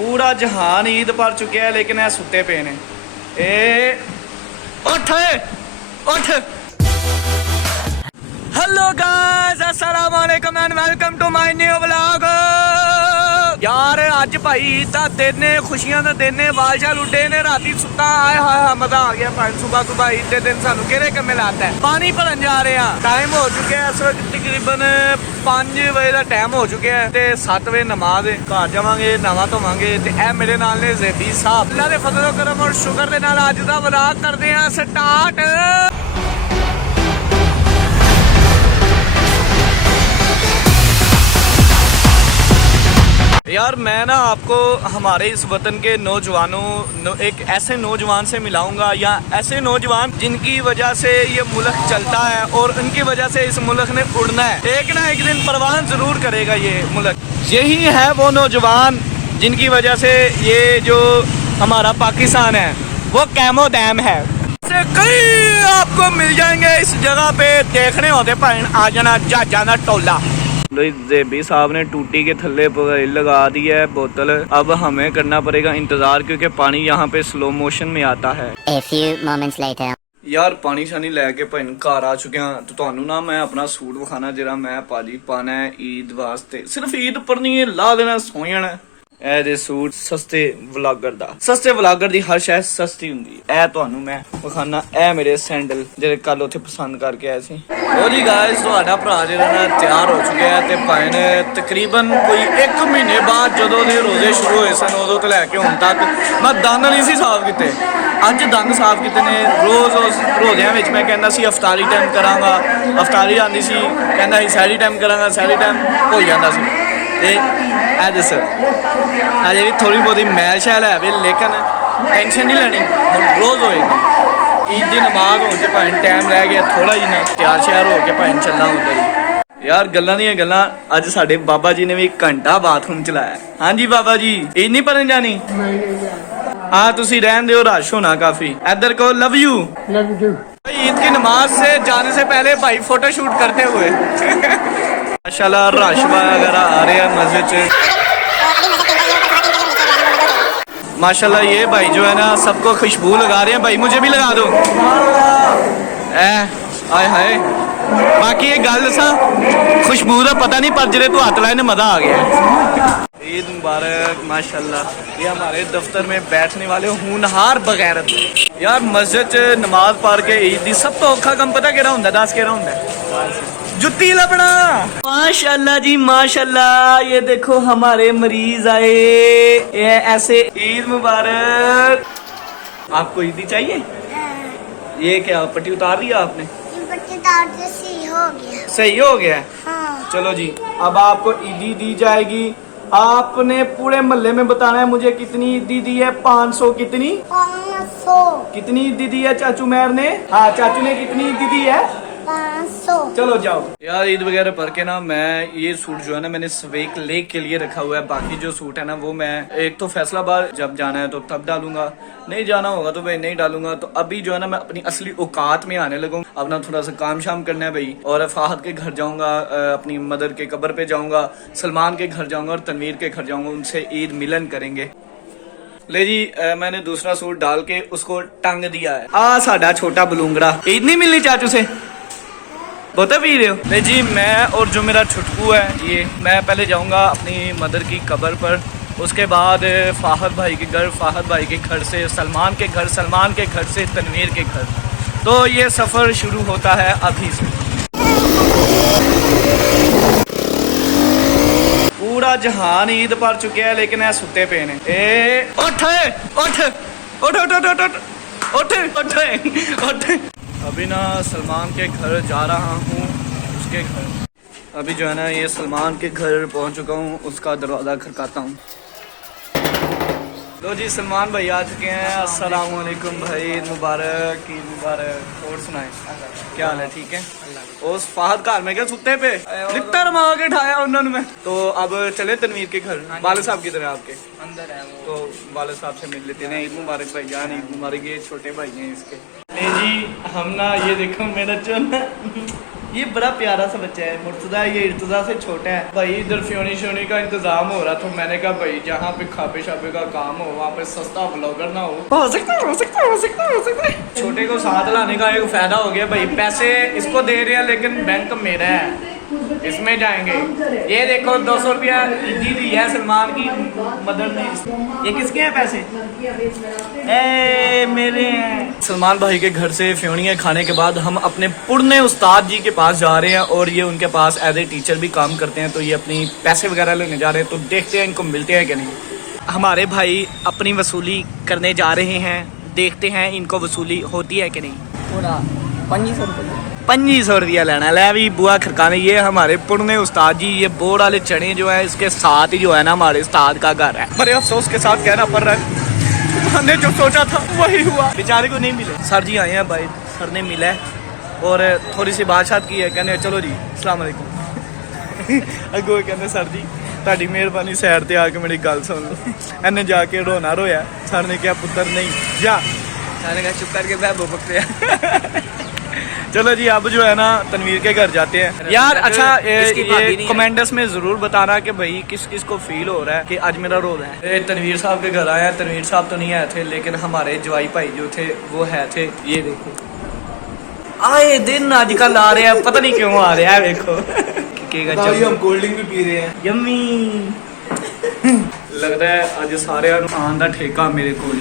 पूरा जहान ईद पर चुके हैं लेकिन ऐ सुते पे ने। ए उठ उठ। हेलो गाइस, अस्सलाम वालेकुम and welcome to my new vlog. यार अज भाई दा दिन है, खुशियां दा दिन है, बाल शाल उड्डे ने, राती सुता आए हाय मजा आ गया। सुबह सुबह ईद दे दिन सानू केड़े कम्मे लाता है। पानी भरन जा रहे हैं, टाइम हो चुके हैं इस वक्त तकरीबन 5 बजे का टाइम हो चुके हैं ते 7 बजे नमाज है। घर जावांगे, नवा धोवांगे ते ए मेरे नाल ने ज़ेबी साहब। अल्लाह दे फजल करम और शुक्र दे नाल अज दा व्लॉग करदे हां स्टार्ट। यार मैं ना आपको हमारे इस वतन के नौजवानों एक ऐसे नौजवान से मिलाऊंगा, या ऐसे नौजवान जिनकी वजह से ये मुल्क चलता है और उनकी वजह से इस मुल्क ने उड़ना है। एक ना एक दिन परवान जरूर करेगा ये मुल्क। यही है वो नौजवान जिनकी वजह से ये जो हमारा पाकिस्तान है वो कैमो डैम है। से कई आपको मिल जाएंगे इस जगह पे, देखने होते भाई आ जाना जहाजा ना टोला। ज़ेबी साहब ने टूटी के थल्ले लगा दी है बोतल। अब हमें करना पड़ेगा इंतजार क्योंकि पानी यहाँ पे स्लो मोशन में आता है। A few moments later. यार पानी शानी लैके भाई घर आ चुके हैं तो ਤੁਹਾਨੂੰ ना मैं अपना सूट विखाना जरा मैं भाजी पाना है ईद वास्ते। सिर्फ ईद पर नहीं है, ला देना सो जाना। ਇਹ ਦੇ ਸੂਟ ਸਸਤੇ ਵਲੌਗਰ ਦਾ, ਸਸਤੇ ਵਲੌਗਰ ਦੀ ਹਰ ਸ਼ੈ ਸਸਤੀ ਹੁੰਦੀ ਹੈ। ਇਹ ਤੁਹਾਨੂੰ ਮੈਂ ਵਿਖਾਣਾ। ਇਹ ਮੇਰੇ ਸੈਂਡਲ ਜਿਹੜੇ ਕੱਲ ਉੱਥੇ ਪਸੰਦ ਕਰਕੇ ਆਏ ਸੀ। ਲੋ ਜੀ ਗਾਇਸ, ਤੁਹਾਡਾ ਭਰਾ ਜਿਹੜਾ ਨਾ ਤਿਆਰ ਹੋ ਚੁੱਕਿਆ ਹੈ ਤੇ ਭਾਈ ਨੇ ਤਕਰੀਬਨ ਕੋਈ 1 ਮਹੀਨੇ ਬਾਅਦ ਜਦੋਂ ਦੇ ਰੋਜ਼ੇ ਸ਼ੁਰੂ ਹੋਏ ਸਨ ਉਦੋਂ ਤੋਂ ਲੈ ਕੇ ਹੁਣ ਤੱਕ ਮੈਂ ਦੰਦ ਨਹੀਂ ਸੀ ਸਾਫ਼ ਕੀਤੇ। ਅੱਜ ਦੰਦ ਸਾਫ਼ ਕੀਤੇ ਨੇ। ਰੋਜ਼ ਉਸ ਰੋਜ਼ਿਆਂ ਵਿੱਚ ਮੈਂ ਕਹਿੰਦਾ ਸੀ ਅਫਤਾਰੀ ਟਾਈਮ ਕਰਾਂਗਾ, ਅਫਤਾਰੀ ਆਉਂਦੀ ਸੀ, ਕਹਿੰਦਾ ਸੀ ਸੈਰੀ ਟਾਈਮ ਕਰਾਂਗਾ, ਸੈਰੀ ਟਾਈਮ ਹੋ ਜਾਂਦਾ ਸੀ। ਤੇ ਇਹ ਦੱਸ अजे भी थोड़ी बहुत मैल शैल है भी, लेकिन टेंशन नहीं लेनी, रोज़ होएगी। ईद की नमाज होने से भाई टाइम रह गया थोड़ा ही ना, तैयार श्यार हो के भाई चलना उधर ही। यार गल्लां दियां गल्लां, अज साडे बाबा जी ने भी घंटा बाथरूम चलाया। हाँ जी बाबा जी, ईद नहीं भरन जानी? हाँ तुसी रहन दो, रश होना काफी। इधर को लव यू। ईद की नमाज से जाने से पहले भाई फोटो शूट करते हुए माशाल्लाह रश वगैरह आ रहे हैं मस्जिद से माशाल्लाह। ये भाई जो है ना सबको खुशबू लगा रहे हैं। भाई मुझे भी लगा दो। आए हाय। बाकी ये गल सा खुशबू का पता नहीं, पर जरे तू हाथ लाए ने मजा आ गया। ईद मुबारक माशाल्लाह। ये हमारे दफ्तर में बैठने वाले होनहार बगैरत। यार मस्जिद च नमाज पढ़ के ईद दी सब तो औखा कम पता केड़ा हुंदा? दस केड़ा हुंदा? जुत्ती लबना। माशाल्लाह जी माशाल्लाह। ये देखो हमारे मरीज आए। ये ऐसे ईद मुबारक। आपको ईदी चाहिए? ये क्या पट्टी उतार दिया आपने? पट्टी उतार के सही हो गया। सही हो गया? हाँ। चलो जी, अब आपको ईदी दी जाएगी। आपने पूरे मोहल्ले में बताना है मुझे कितनी ईदी दी है। 500 कितनी? 500। कितनी ईदी दी है चाचू मैर ने? हाँ चाचू ने कितनी ईदी दी है? 500। चलो जाओ। यार ईद वगैरह भर के ना मैं ये सूट जो है ना मैंने स्वेक लेक के लिए रखा हुआ है। बाकी जो सूट है ना वो मैं एक तो फैसलाबाद जब जाना है तो तब डालूंगा, नहीं जाना होगा तो भाई नहीं डालूंगा। तो अभी जो है ना मैं अपनी असली औकात में आने लगूँ। अपना थोड़ा सा काम शाम करना है भाई, और फाहद के घर जाऊंगा, अपनी मदर के कब्र पे जाऊंगा, सलमान के घर जाऊंगा और तनवीर के घर जाऊंगा, उनसे ईद मिलन करेंगे। ले जी मैंने दूसरा सूट डाल के उसको टंग दिया है। साडा छोटा बलूंगड़ा। ईद नहीं मिलनी चाचू से? बोतल पी रहे हो? नहीं जी, मैं और जो मेरा छुटकू है ये, मैं पहले जाऊंगा अपनी मदर की कब्र पर, उसके बाद फाहद भाई के घर, फाहद भाई के घर से सलमान के घर, सलमान के घर से तनवीर के घर। तो ये सफ़र शुरू होता है अभी से। पूरा जहान ईद पर चुके हैं लेकिन ऐ सुते पे ने। उठ उठ उठ उठ उठ उठ उठ उठ। अभी ना सलमान के घर जा रहा हूँ, उसके घर। अभी जो है ना ये सलमान के घर पहुँच चुका हूँ, उसका दरवाज़ा खटकाता हूँ। लो जी सलमान भाई आ चुके हैं। अस्सलाम वालेकुम भाई, ईद मुबारक, ईद मुबारक। और सुनाए क्या हाल है? ठीक है। उस फाहद घर में क्या सुते पे लिट्टा रमा के ठाया उन्होंने में। तो अब चले तनवीर के घर। वाले साहब किधर है आपके? अंदर है वो। तो वाले साहब से मिल लेते हैं। ईद मुबारक भाई जान, ईद मुबारक। ये छोटे भाई हैं इसके। नहीं जी हम ना ये देखो मेरा जो ये बड़ा प्यारा सा बच्चा है मुर्तजा, ये इर्तजा से छोटा है भाई। इधर फ्योनी श्योनी का इंतजाम हो रहा, तो मैंने कहा भाई जहाँ पे खापे शापे का काम हो वहाँ पे सस्ता ब्लॉगर ना हो सकता है, हो सकता है, हो सकता है, हो सकता है। छोटे को साथ लाने का एक फायदा हो गया भाई, पैसे इसको दे रहे हैं लेकिन बैंक मेरा है, इसमें जाएंगे। ये देखो 200 रुपया ईदी दी है सलमान की मदर ने। ये किसके हैं पैसे? ए मेरे हैं। सलमान भाई के घर से फ्योनियाँ खाने के बाद हम अपने पुरने उस्ताद जी के पास जा रहे हैं, और ये उनके पास एज ए टीचर भी काम करते हैं, तो ये अपनी पैसे वगैरह लेने जा रहे हैं। तो देखते हैं इनको मिलते हैं कि नहीं। हमारे भाई अपनी वसूली करने जा रहे हैं, देखते हैं इनको वसूली होती है कि नहीं। पूरा 2500 रुपये 2500 रुपया लेना ले भी बुआ खरकाने। ये हमारे पुरने उस्ताद जी, ये बोर्ड वाले चने जो है इसके साथ ही जो है ना हमारे उस्ताद का घर है। बड़े अफसोस के साथ कहना पड़ रहा है, हमने जो सोचा था वही हुआ, बेचारे को नहीं मिले। सर जी आए हैं भाई, सर ने मिला है और थोड़ी सी बातचीत की है, कहने चलो जी अस्सलाम वालेकुम। अगो कहने सर जी ਤੁਹਾਡੀ ਮਿਹਰਬਾਨੀ ਸਾਈਡ ਤੇ ਆ ਕੇ ਮੇਰੀ ਗੱਲ ਸੁਣ ਲਓ। ਇਹਨੇ ਜਾ ਕੇ ਰੋਣਾ ਰੋਇਆ। ਸਰ ने कहा पुत्र नहीं जा, मैंने कहा चुप करके मैं भुगत रहा। चलो जी अब जो है ना तनवीर के घर जाते हैं यार। अच्छा ये कमेंट्स में जरूर बताना कि भाई किस किस को फील हो रहा है कि आज मेरा रोल है। तनवीर साहब के घर आया, तनवीर साहब तो नहीं आए थे लेकिन हमारे जवाई भाई जो थे वो है थे। ये देखो आए दिन आजकल आ रहे हैं, पता नहीं क्यों आ रहे हैं। देखो हम कोल्ड ड्रिंक भी पी रहे हैं। यम्मी लगता है अज सारे आन का ठेका मेरे को।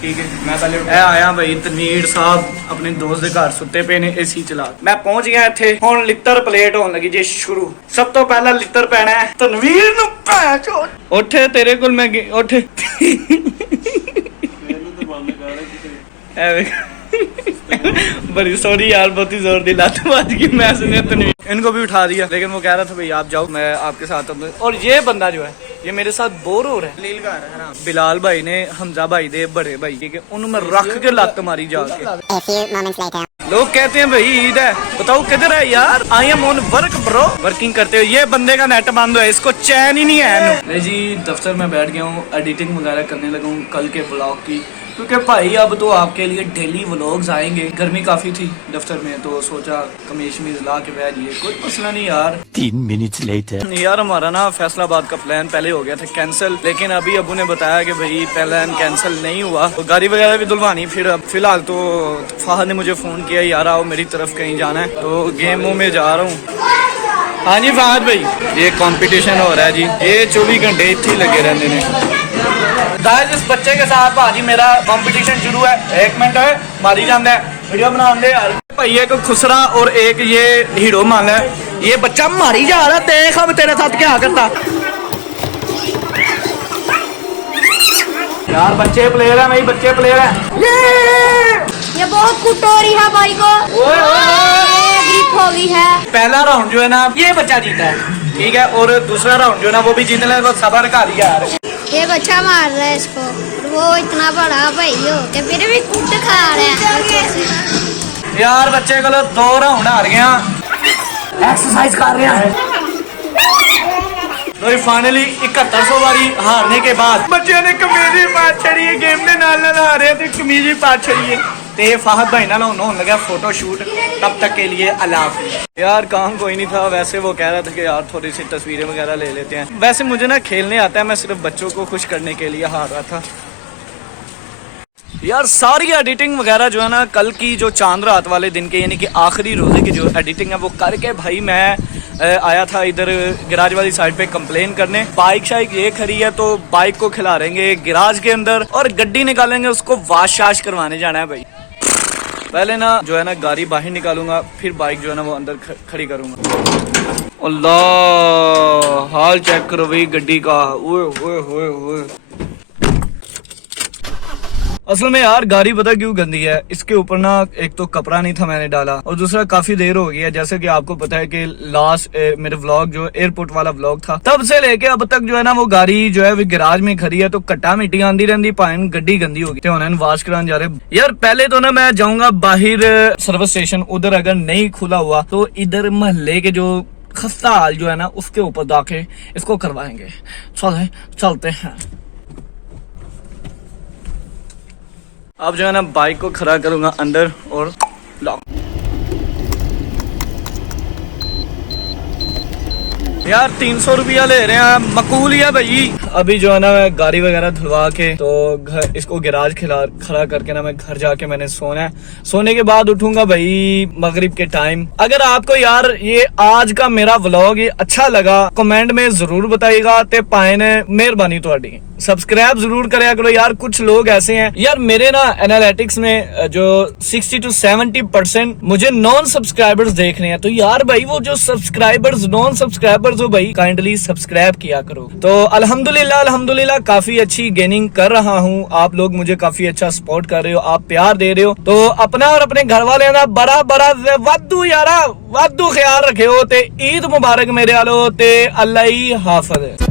ठीक है मैं पहले आया भाई, तनवीर साहब अपने दोस्त के घर सुते पे ने एसी चला। मैं पहुंच गया इत्थे, हुण लित्तर प्लेट होने लगी जे शुरू। सब तो पहला लित्तर पैना है तनवीर नूं। उठ तेरे कोल मैं उठ। बड़ी सॉरी यार, बहुत ही जोर दी लात बाज की। मैं सुने तनवीर इनको भी उठा दिया, लेकिन वो कह रहा था भाई आप जाओ मैं आपके साथ। और ये बंदा जो है ये मेरे साथ बोर हो रहा है। लील का है ना, बिलाल भाई ने हमजा भाई दे बड़े भाई ठीक है उन्होंने रख के लत मारी जाके। लोग कहते हैं भाई ईद है, बताओ किधर है यार। I am on work bro, working करते हो। ये बंदे का नेट बंद है, इसको चैन ही नहीं है। नहीं जी दफ्तर में बैठ गया हूँ, एडिटिंग वगैरह करने लगा हूँ कल के ब्लॉग की, क्योंकि भाई अब तो आपके लिए डेली व्लॉग्स आएंगे। गर्मी काफी थी दफ्तर में तो सोचा कमीज में ला के बैठ जाइए, कोई मसला नहीं यार। 3 minutes later यार हमारा ना फैसलाबाद का प्लान पहले हो गया था कैंसिल, लेकिन अभी अबू ने बताया कि भाई प्लान कैंसिल नहीं हुआ, तो गाड़ी वगैरह भी धुलवानी। फिर अब फिलहाल तो फाहद ने मुझे फोन किया यार आओ मेरी तरफ कहीं जाना है, तो गेमों में जा रहा हूँ। हाँ जी फहद भाई, ये कंपटीशन हो रहा है जी, ये 24 घंटे इतने लगे रहते हैं। गाइस इस बच्चे के साथ भाजी मेरा कंपटीशन शुरू है। 1 मिनट है मारी जाता है, वीडियो बना दे यार। भाई एक खुसरा और एक ये हीरो मान है, ये बच्चा मारी जा रहा, देख अब तेरे साथ क्या करता। यार बच्चे प्लेयर है, भाई बच्चे प्लेयर है। ये बहुत कुटोरी है भाई को, ग्रिप हो गई है। पहला राउंड जो है ना ये बच्चा जीता है ठीक है, और दूसरा राउंड जो है ना वो भी जीतने को सबर कर यार। ये बच्चा मार रहा है इसको, वो इतना बड़ा भाई हो के फिर भी कुट खा रहा है यार। बच्चे को 2 राउंड हार गया, एक्सरसाइज कर रहे हैं। तो फाइनली 7100 बारी हारने के बाद बच्चे ने कमीज ही पाट छड़ी है, गेम के नाल हारे तो कमीज ही पाट छड़ी है। ते फाहद भाई ना होने लगा फोटो शूट, तब तक के लिए अल्लाह हाफ़िज़। यार काम कोई नहीं था, वैसे वो कह रहा था कि यार थोड़ी सी तस्वीरें वगैरह ले लेते हैं। वैसे मुझे ना खेलने आता है, मैं सिर्फ बच्चों को खुश करने के लिए हार रहा था। यार सारी एडिटिंग वगैरह जो है ना कल की जो चांद रात वाले दिन के यानी कि आखिरी रोजे की जो एडिटिंग है वो करके भाई मैं आया था इधर गिराज वाली साइड पे कंप्लेन करने। बाइक शाइक ये खड़ी है तो बाइक को खिलारेंगे गिराज के अंदर और गड्डी निकालेंगे, उसको वाश शाश करवाने जाना है भाई। पहले ना जो है ना गाड़ी बाहर निकालूंगा, फिर बाइक जो है ना वो अंदर खड़ी करूंगा। अल्लाह हाल चेक करो भाई गड्डी का, ओए ओए ओए ओए। असल में यार गाड़ी पता क्यों गंदी है, इसके ऊपर ना एक तो कपड़ा नहीं था मैंने डाला, और दूसरा काफी देर हो गई है। जैसे कि आपको पता है कि लास्ट मेरे व्लॉग जो एयरपोर्ट वाला व्लॉग था तब से लेके अब तक जो है ना वो गाड़ी जो है वो गैराज में खड़ी है, तो कट्टा मिट्टी आंदी रहती, पाइन गड्डी गंदी होगी तो उन्होंने वाश कराने जा रहे। यार पहले तो ना मैं जाऊंगा बाहर सर्विस स्टेशन, उधर अगर नहीं खुला हुआ तो इधर महल्ले के जो खस्ता हाल जो है ना उसके ऊपर जाके इसको करवाएंगे। चलते हैं। अब जो है ना बाइक को खड़ा करूंगा अंदर और लॉक। यार 300 रुपया ले रहे हैं, मकबूल ही है भाई। अभी जो है ना मैं गाड़ी वगैरह धुलवा के तो घर इसको गैराज खड़ा करके ना मैं घर जाके मैंने सोना है। सोने के बाद उठूंगा भाई मगरिब के टाइम। अगर आपको यार ये आज का मेरा व्लॉग ये अच्छा लगा कमेंट में जरूर बताइएगा ते पाए ने मेहरबानी तुहाडी सब्सक्राइब जरूर करें करो यार। कुछ लोग ऐसे हैं यार मेरे ना एनालिटिक्स में जो 60 to 70% मुझे नॉन सब्सक्राइबर्स देख रहे हैं, तो यार भाई वो जो सब्सक्राइबर्स नॉन सब्सक्राइबर्स हो भाई काइंडली सब्सक्राइब किया करो। तो अल्हम्दुलिल्लाह काफी अच्छी गेनिंग कर रहा हूँ। आप लोग मुझे काफी अच्छा सपोर्ट कर रहे हो, आप प्यार दे रहे हो। तो अपना और अपने घर वाले का बड़ा वादू यारा वादू ख्याल रखे हो। ते ईद मुबारक मेरे आलो ते अल्लाह ही हाफिज।